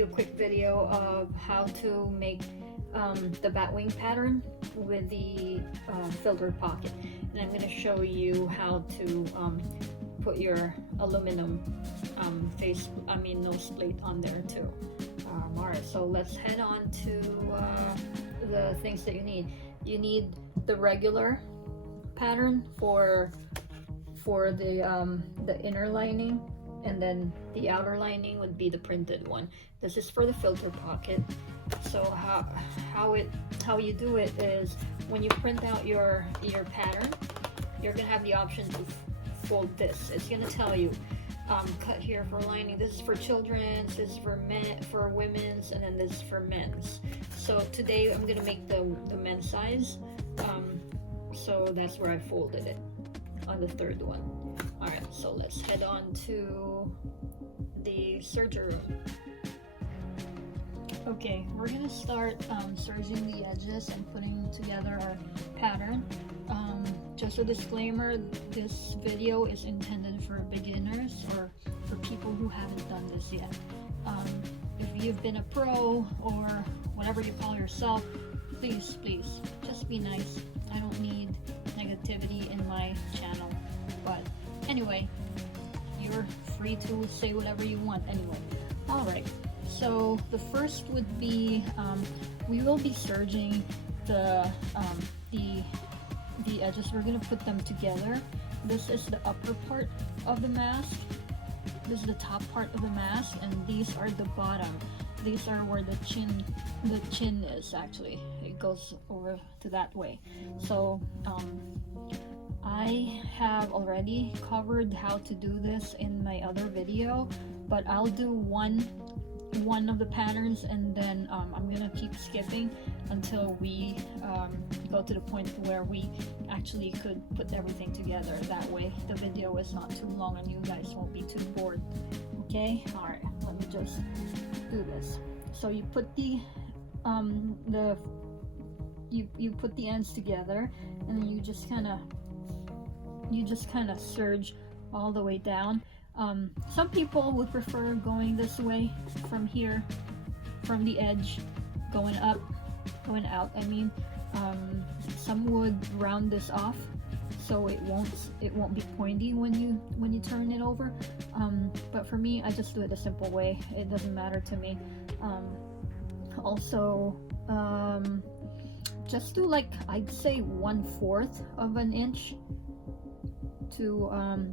you a quick video of how to make the batwing pattern with the filtered pocket, and I'm going to show you how to put your aluminum nose plate on there too. Alright, so let's head on to the things that you need. You need the regular pattern for the inner lining, and then the outer lining would be the printed one. This is for the filter pocket. So how you do it is, when you print out your pattern, you're gonna have the option to fold this. It's gonna tell you cut here for lining, this is for children's, this is for men, for women's, and then this is for men's. So today I'm gonna make the men's size, so that's where I folded it, on the third one. Alright, so let's head on to the serger room. Okay, we're gonna start serging the edges and putting together our pattern. Just a disclaimer, this video is intended for beginners or for people who haven't done this yet. If you've been a pro or whatever you call yourself, please just be nice. I don't need negativity in my channel. But anyway, you're free to say whatever you want anyway. Alright, so the first would be, we will be serging the edges. We're going to put them together. This is the upper part of the mask. This is the top part of the mask, and these are the bottom. These are where the chin is actually. It goes over to that way. So I have already covered how to do this in my other video, but I'll do one of the patterns, and then I'm gonna keep skipping until we go to the point where we actually could put everything together. That way the video is not too long and you guys won't be too bored. Okay, all right, let me just do this. So you put you put the ends together, and then you just kind of serge all the way down. Some people would prefer going this way, from here, from the edge, going out. I mean, some would round this off so it won't be pointy when you turn it over. But for me, I just do it a simple way. It doesn't matter to me. Also, just do, like, I'd say 1/4 of an inch to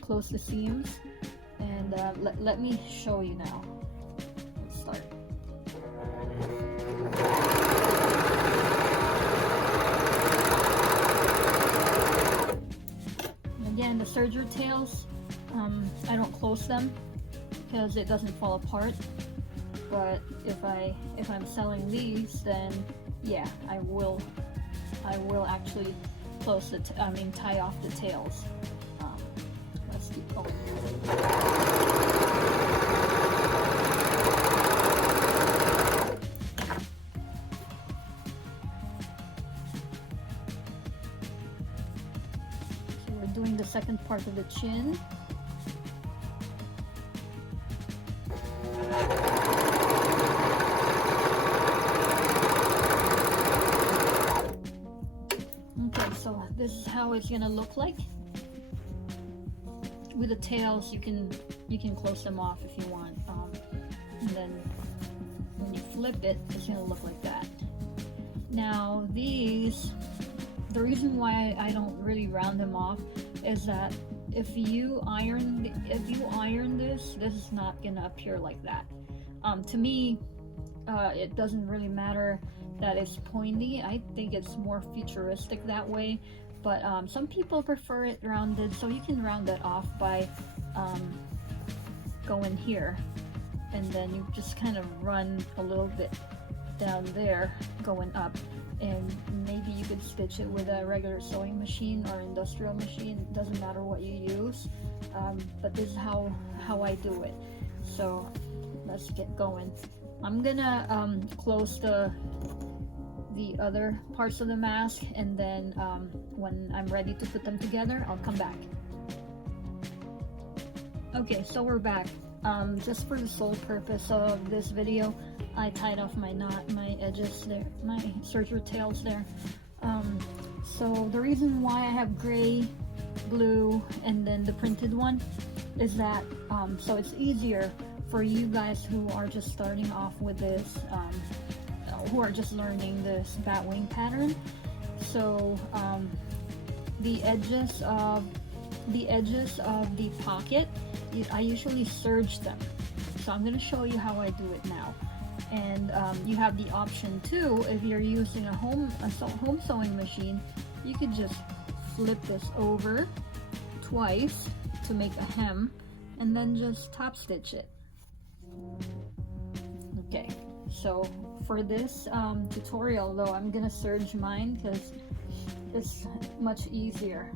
close the seams. And let me show you now. Let's start. Again, the serger tails, I don't close them because it doesn't fall apart. But if I'm selling these, then yeah, I will actually close tie off the tails. Let's keep going. So we're doing the second part of the chin. Okay, so this is how it's gonna look like. With the tails, you can close them off if you want, and then when you flip it, it's gonna look like that. Now these, the reason why I don't really round them off is that if you iron this is not gonna appear like that. To me, it doesn't really matter that it's pointy. I think it's more futuristic that way. But some people prefer it rounded, so you can round that off by going here, and then you just kind of run a little bit down there going up, and maybe you could stitch it with a regular sewing machine or industrial machine. It doesn't matter what you use, but this is how I do it. So let's get going. I'm gonna close the other parts of the mask, and then when I'm ready to put them together, I'll come back. Okay, so we're back. Just for the sole purpose of this video, I tied off my knot, my edges there, my serger tails there. So the reason why I have gray, blue, and then the printed one is that so it's easier for you guys who are just starting off with this, who are just learning this bat wing pattern. So the edges of the pocket, I usually serge them. So I'm going to show you how I do it now. And you have the option too, if you're using a home sewing machine, you could just flip this over twice to make a hem, and then just top stitch it. Okay, so for this tutorial though, I'm gonna serge mine because it's much easier.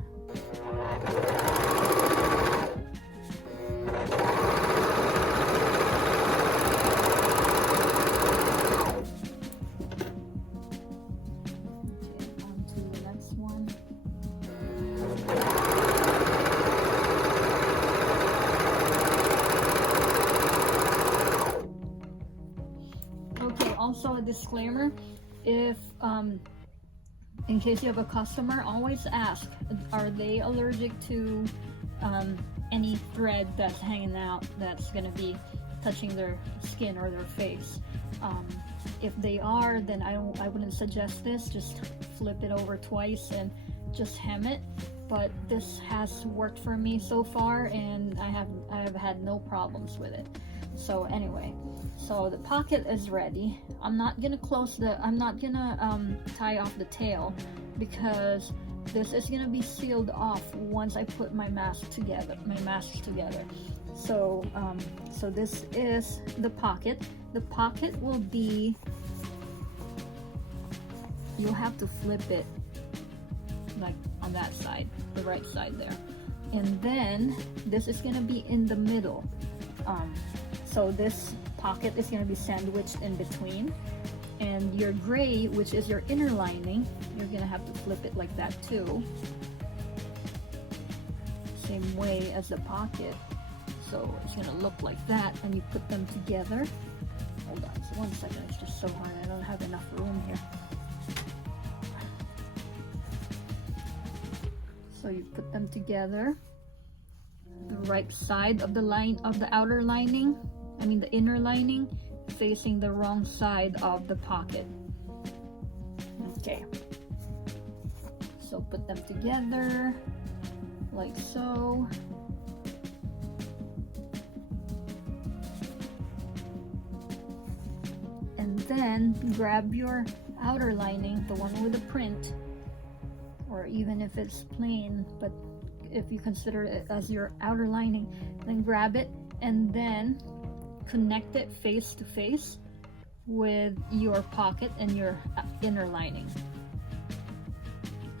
Also a disclaimer, if in case you have a customer, always ask, are they allergic to any thread that's hanging out that's going to be touching their skin or their face. If they are, then I wouldn't suggest this. Just flip it over twice and just hem it. But this has worked for me so far, and I have had no problems with it. So anyway, so the pocket is ready. I'm not gonna tie off the tail because this is gonna be sealed off once I put my masks together. So so this is the pocket. The pocket will be, you'll have to flip it like on that side, the right side there, and then this is gonna be in the middle. So this pocket is going to be sandwiched in between, and your gray, which is your inner lining, you're going to have to flip it like that too, same way as the pocket. So it's going to look like that, and you put them together. Hold on, so 1 second, it's just so hard, I don't have enough room here. So you put them together, the right side of the line of the outer lining, I mean the inner lining, facing the wrong side of the pocket. Okay, so put them together like so. And then grab your outer lining, the one with the print, or even if it's plain, but if you consider it as your outer lining, then grab it and then connect it face to face with your pocket and your inner lining.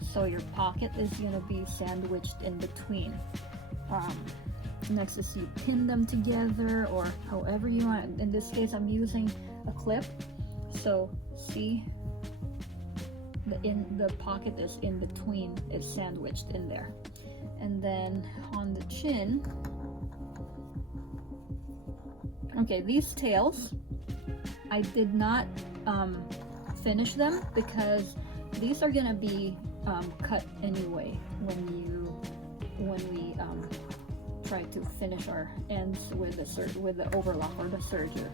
So your pocket is going to be sandwiched in between. Next is you pin them together, or however you want. In this case, I'm using a clip. So see, the pocket is in between, it's sandwiched in there. And then on the chin, okay, these tails, I did not finish them because these are gonna be cut anyway when we try to finish our ends with the overlock or the serger.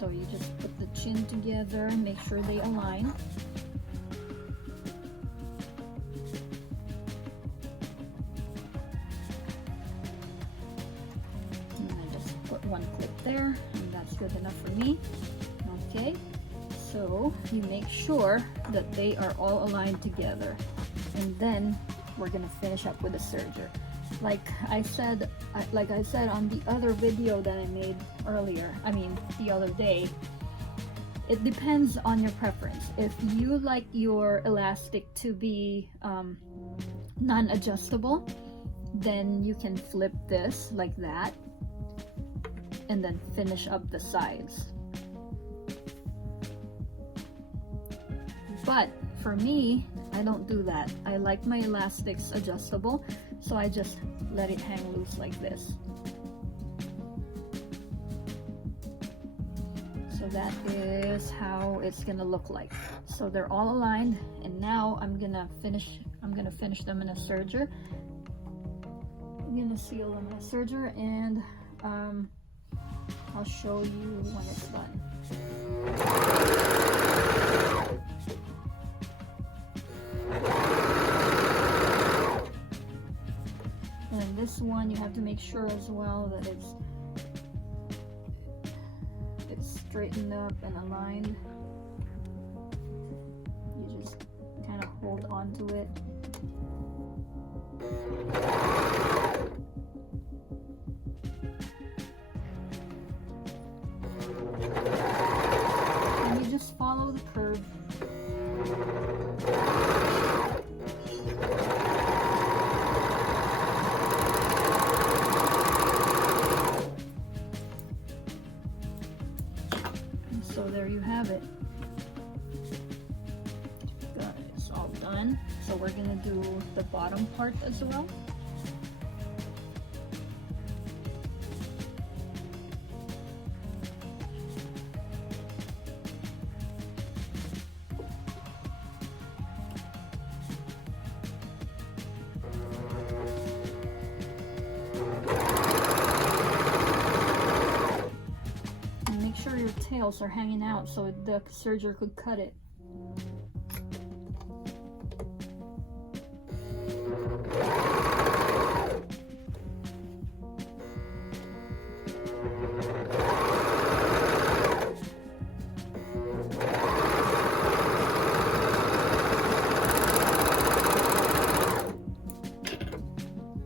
So you just put the chin together, make sure they align. One clip there, and that's good enough for me. Okay, so you make sure that they are all aligned together, and then we're gonna finish up with the serger. Like I said on the other video that I made earlier, I mean the other day, it depends on your preference. If you like your elastic to be non-adjustable, then you can flip this like that and then finish up the sides. But for me, I don't do that. I like my elastics adjustable, so I just let it hang loose like this. So So that is how it's gonna look like. So they're all aligned, and now I'm gonna finish them in a serger. I'm gonna seal them in a serger, and I'll show you when it's done. And this one, you have to make sure as well that it's straightened up and aligned. You just kind of hold on to it. And you just follow the curve. So there you have it. It's all done. So we're gonna do the bottom part as well. Your tails are hanging out so the serger could cut it.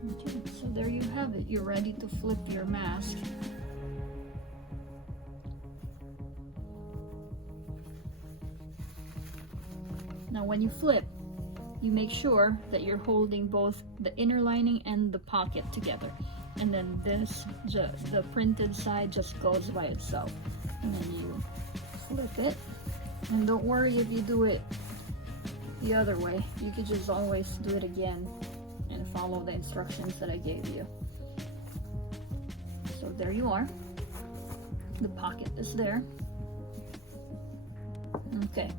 Okay, so there you have it. You're ready to flip your mask. Now when you flip, you make sure that you're holding both the inner lining and the pocket together. And then the printed side just goes by itself. And then you flip it. And don't worry if you do it the other way. You could just always do it again and follow the instructions that I gave you. So there you are. The pocket is there. Okay.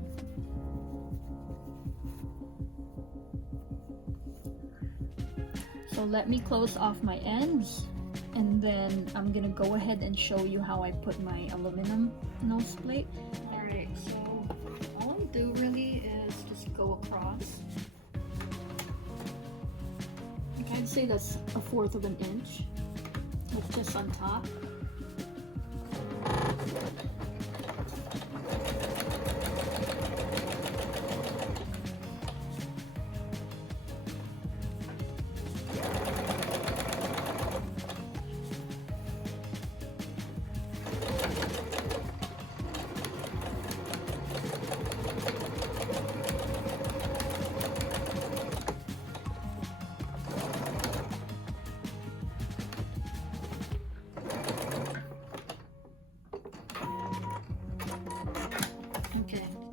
So let me close off my ends, and then I'm gonna go ahead and show you how I put my aluminum nose plate. Alright, so all I do really is just go across. I'd say that's 1/4 of an inch. That's just on top.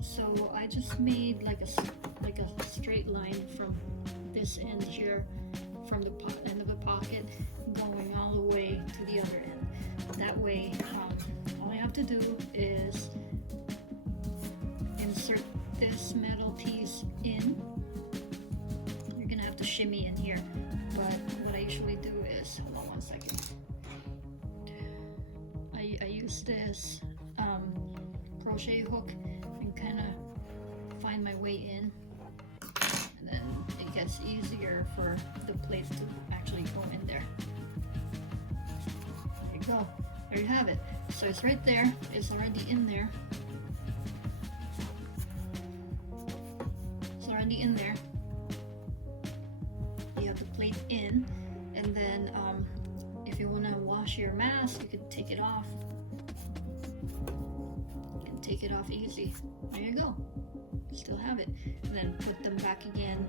So I just made like a straight line from this end here, from the end of the pocket, going all the way to the other end. That way, all I have to do is insert this metal piece in. You're gonna have to shimmy in here, but what I usually do is, hold on one second. I use this crochet hook and kind of find my way in, and then it gets easier for the plate to actually go in there. There you go. There you have it. So it's right there. It's already in there. It's already in there. You have the plate in, and then if you want to wash your mask, you can take it off. Take it off easy. There you go. Still have it. And then put them back again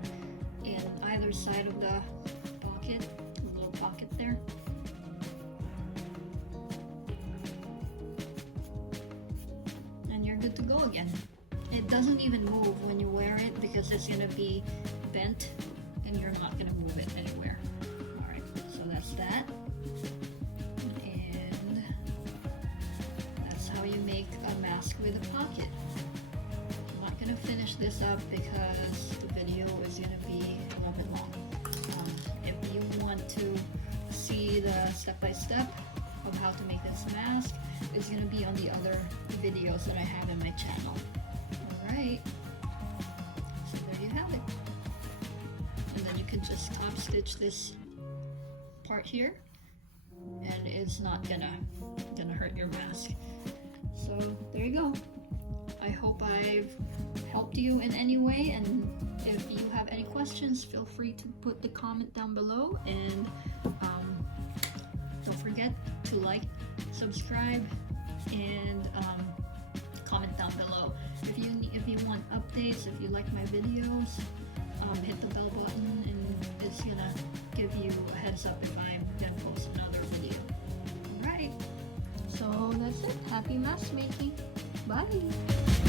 in either side of the pocket, the little pocket there. And you're good to go again. It doesn't even move when you wear it because it's gonna be bent and you're not gonna move it anywhere. Alright, so that's that. And that's how you make a mask with a pocket. I'm not gonna finish this up because the video is gonna be a little bit long. If you want to see the step-by-step of how to make this mask, it's gonna be on the other videos that I have in my channel. Alright, so there you have it. And then you can just top stitch this part here, and it's not gonna hurt your mask. So there you go. I hope I've helped you in any way, and if you have any questions, feel free to put the comment down below, and don't forget to like, subscribe, and comment down below. If you want updates, if you like my videos, hit the bell button, and it's gonna give you a heads up if I'm gonna post another video. Alright, so that's it. Happy mask making. Bye!